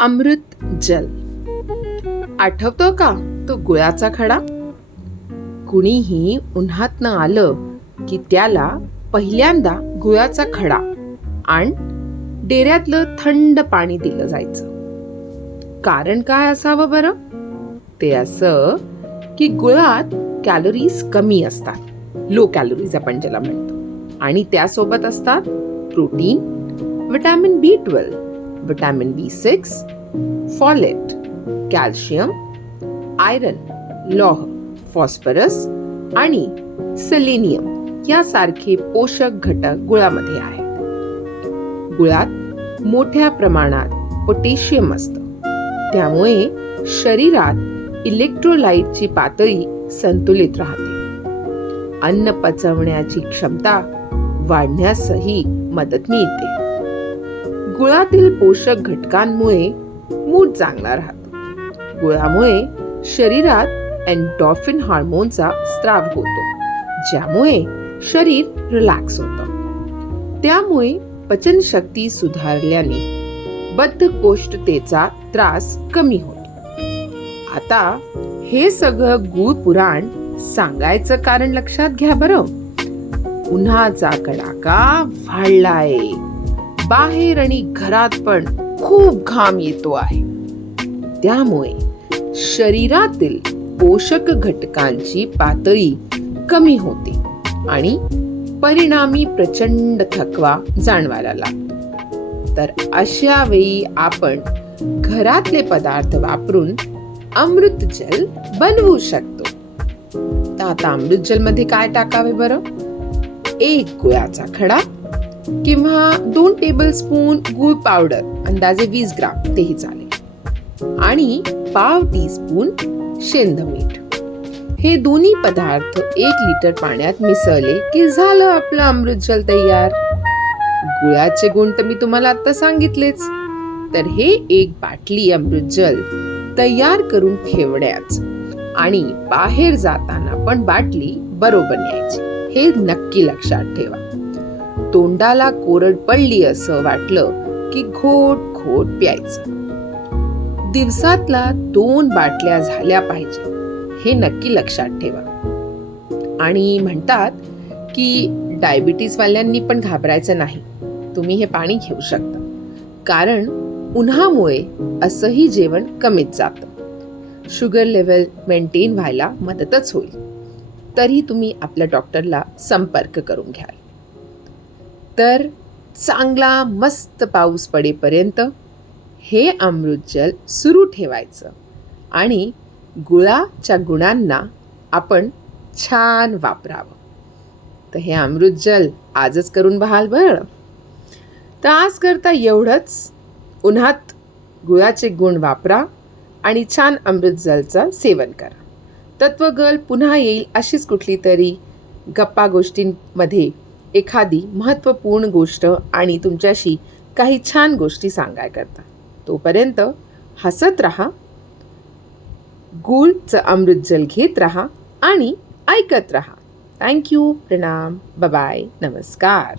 अमृत जल. आठवतो का तो गुळाचा खडा? कुणीही उन्हातनं आलं की त्याला पहिल्यांदा गुळाचा खडा आणि डेऱ्यातलं थंड पाणी दिलं जायचं. कारण काय असावं बरं? ते असं की गुळात कॅलरीज कमी असतात. लो कॅलरीज आपण ज्याला म्हणतो. आणि त्यासोबत असतात protein vitamin B twelve. Vitamin B six folate calcium iron लोह फॉस्फरस आणि सेलेनियम यासारखे पोषक घटक गुळामध्ये आहेत. गुळात मोठ्या प्रमाणात पोटॅशियम असतं. त्यामुळे शरीरात इलेक्ट्रोलाइटची पातळी संतुलित राहते. अन्न पचवण्याची क्षमता वाढण्यासही मदत मिळते. गुळातील पोषक घटकांमुळे मूड चांगला राहतो. गुळामुळे शरीरात एन्डॉर्फिन हार्मोनचा स्त्राव होतो ज्यामुळे शरीर रिलॅक्स होतं. त्यामुळे पचनशक्ती सुधारल्याने बद्धकोष्ठतेचा त्रास कमी होतो. आता हे सगळं गुळ पुराण सांगायचं कारण लक्षात घ्या बरं. उन्हाचा कडाका वाढलाय. बाहेर आणि घरात पण खूप घाम येतो आहे. त्यामुळे शरीरातील पोषक घटकांची पातळी कमी होते आणि परिणामी प्रचंड थकवा जाणवायला लागतो. तर अशा वेळी आपण घरातले पदार्थ वापरून अमृत जल बनवू शकतो. तर आता अमृत जलमध्ये काय टाकावे बरं? एक गुळाचा खडा किंवा दोन टेबल स्पून गुळ पावडर अंदाजे वीस ग्राम तेही चालेल. आणि पाव टी स्पून शेंदमीठ हे दोन्ही पदार्थ एक लिटर पाण्यात मिसळले की झालं आपलं अमृतजल तयार. गुळाचे गुण तर मी तुम्हाला आता सांगितलेच. तर हे एक बाटली अमृतजल तयार करून ठेवण्याच आणि बाहेर जाताना पण बाटली बरोबर न्यायची. हे नक्की लक्षात ठेवा. तोंडाला कोरड पडली असं वाटलं की घोट घोट प्यायचं. दिवसातला दोन बाटल्या झाल्या पाहिजे हे नक्की लक्षात ठेवा. आणि म्हणतात की डायबिटीजवाल्यांनी पण घाबरायचं नाही तुम्ही हे पाणी घेऊ शकता. कारण उन्हामुळे असंही जेवण कमीच जातं. शुगर लेवल मेंटेन व्हायला मदतच होईल. तरी तुम्ही आपल्या डॉक्टरला संपर्क करून घ्याल. तर चांगला मस्त पाऊस पडेपर्यंत हे अमृतजल सुरू ठेवायचं आणि गुळाच्या गुणांना आपण छान वापरावं. तर हे अमृतजल आजच करून बहाल बरं. तर आज करता एवढंच. उन्हात गुळाचे गुण वापरा आणि छान अमृतजलचं सेवन करा. तत्वगल पुन्हा येईल अशीच कुठली तरी गप्पा गोष्टींमध्ये एखादी महत्त्वपूर्ण गोष्ट आणि तुमच्याशी काही छान गोष्टी सांगाय करता. तोपर्यंत हसत राहा गुळचं अमृत जल घेत राहा आणि ऐकत राहा. थँक्यू प्रणाम. बाय नमस्कार.